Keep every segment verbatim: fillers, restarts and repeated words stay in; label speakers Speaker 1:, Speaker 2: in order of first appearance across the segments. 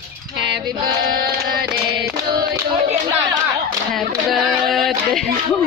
Speaker 1: Happy birthday to you
Speaker 2: Happy birthday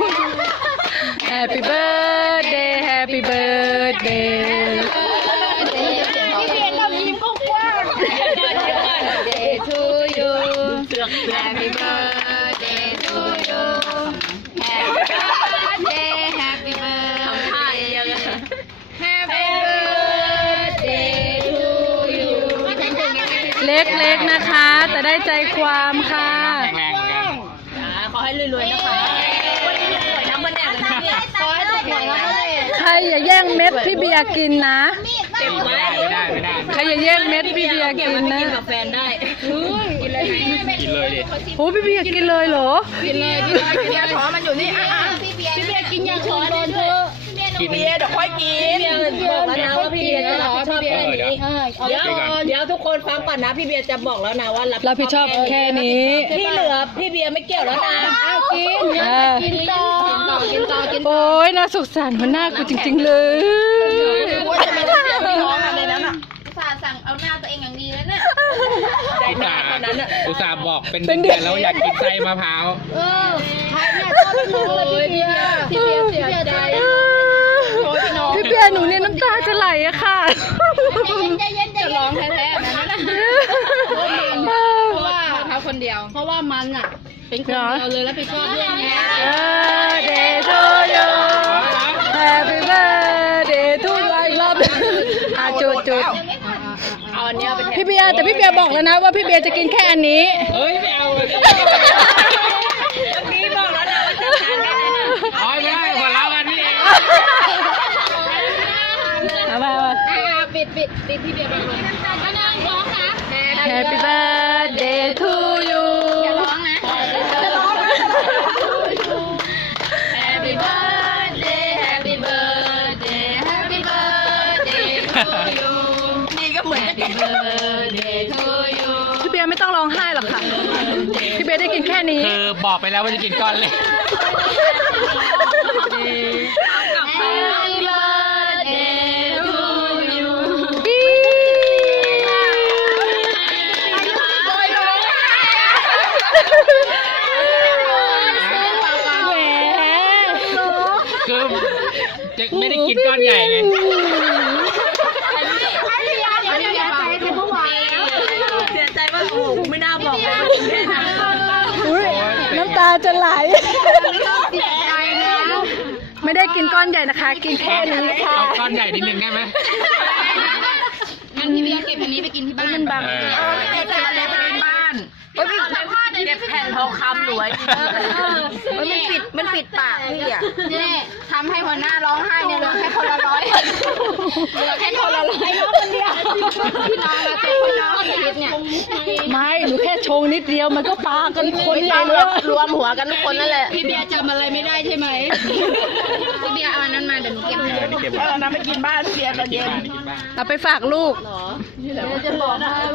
Speaker 2: Happy birthday Happy birthday
Speaker 1: พี่เบียร์เรายิ้มกว้างๆ Birthday to you Happy birthday to you Happy birthday Happy birthday Happy birthday to you
Speaker 2: เล็กๆนะคะ แต่ได้ใจความค่ะ
Speaker 3: แข็งแรงเหมือนกัน
Speaker 1: ขอให้รวยๆนะคะวันนี้สวยทั้งวันแน่เลยนะเนี่ยขอให้ถูกหวยแล้วเลย
Speaker 2: ใครอย่าแย่งเม็ดพี่เบียร์กินนะ
Speaker 1: เก็บไว้
Speaker 3: ไม่ได้ไม่ได้
Speaker 2: ใครอย่าแย่งเม็ดพี่เบียร์กินนะ
Speaker 1: กับแฟนได้กินเลยไหม
Speaker 3: กินเลยดิ
Speaker 2: โอ้พี่เบียร์กินเลยเหรอ
Speaker 1: กินเลยกินเลยกินเลยช้อนมันอยู่นี่อ่ะพี่เบียร์พี่เบียร์กินอย่างช้อนโดนเธอ
Speaker 3: กิน
Speaker 1: เบียร์เดี๋ยวค่อยกินพี่เบียร์บอกแล้วนะว่าพี่เบียร์จะรับผิดชอบแค่นี้เดี๋ยวเดี๋ยวทุกคนฟังก่อนนะพี่เบียร์จะบอกแล้วนะว่า
Speaker 2: รับผิดชอบแค่นี้
Speaker 1: ที่เหลือพี่เบียร์ไม่เกี่ยวแล้วนะอ้าวกิน
Speaker 2: เออ
Speaker 1: กินต่อกินต่อกินต่อกินต่อ
Speaker 2: โอ้ยน่าสงสารหัวหน้ากูจริงๆเลย
Speaker 1: ว่าจะมาเสียพี่น้องอะไรนั้นอ่ะอุตส่าห์สั่งเอาหน้าตัวเองอย่างดีแล้วเนี่ยใจ
Speaker 3: อุต
Speaker 1: หนา
Speaker 3: ส่าห์
Speaker 1: ตอนนั้นอ่ะ
Speaker 3: อุตส่าห์บอกเป็นเดือนแล้วอยากกินไส้มะพร้าว
Speaker 1: เออใครเนี่ยชอบพี่น้องเลยพี่เบียร์พี่เบียร์เสียใจโอ้ยพี่น้อง
Speaker 2: พี่เบียร์หนูเนี่ยน้ำตาจะไหลอะค่ะ
Speaker 1: ใจเย็นใจเย็นจะร้องแท้ๆนะนั่นเพราะว่าเขาคนเดียว เพราะว่ามันอ่ะเป็นคนเดียวเลยแล้วไปชอบเรื่องนี้
Speaker 2: Birthday to you Happy birthday to you อีกรอบอ่ะจุดจุด
Speaker 1: เอาอันเนี้ยเป็น
Speaker 2: พี่เบียร์แต่พี่เบียร์บอกแล้วนะว่าพี่เบียร์จะกินแค่อันนี้
Speaker 3: เฮ้ยไม่เอาเลย
Speaker 1: พี่บอกแล้วนะว่าจะทานได้นะ
Speaker 3: อ๋อไม่ได้หัวเราะกันนี่เอง
Speaker 2: เอาไปเอาไป
Speaker 1: ปิดปิดปิดพี่เบียร์ไปเลยอันนั้นร้องนะ
Speaker 2: Happy birthday to you
Speaker 1: อย่าร้องนะจะร้องนะ Happy birthday Happy birthday Happy birthday to you นี่ก็เหมือน Happy birthday to you
Speaker 2: พี่เบียร์ไม่ต้องร้องไห้หรอกค่ะ พี่เบียร์ได้กินแค่นี้
Speaker 3: คือบอกไปแล้วว่าจะกินก้อนเล็ก
Speaker 1: Happy birthday to you
Speaker 3: คือจะไม่ได้กินก้อนใหญ่ไง
Speaker 1: เสียใจว่าโอ้ไม่น่าบอกเลยว่ากินแค่นั้น
Speaker 2: อุ๊ยน้ำตาจะไหล
Speaker 1: เสียใจนะ
Speaker 2: ไม่ได้กินก้อนใหญ่นะคะ กินแค่นี้ค่ะ
Speaker 3: เอาก้อนใหญ่นิดนึงได้ไหม
Speaker 1: งั้นพี่เบียร์เก็บอันนี้ไปกินที่บ้าน
Speaker 2: มันบัง
Speaker 3: เออ
Speaker 1: เก็บอันนี้ไปกินบ้านเก็บแผ่นทองคำรวยมันปิดมันปิดปากพี่อ่ะเนี่ยทำให้หัวหน้าร้องไห้เนี่ยเหลือแค่คนละร้อยเหลือแค่คนละร้อยน้องคนเดียวพี่น้องมาเจอพี่น้องคิดเนี่ย
Speaker 2: ไม่หนูแค่ชงนิดเดียวมันก็ปากันคนใหญ่เลย
Speaker 1: รวมหัวกันทุกคนนั่นแหละพี่เบียร์จำอะไรไม่ได้ใช่ไหมพี่เบียร์เอาอันนั้นมาเดี๋ยวหนูเก็บให้
Speaker 3: เออนี่เก็บไว้
Speaker 1: เอาอันนั้นไปกินบ้านพี่เบียร์ตอนเย็น
Speaker 3: กินบ้าง
Speaker 2: เอาไปฝากลูก
Speaker 1: เดี๋ยวจะบอกให้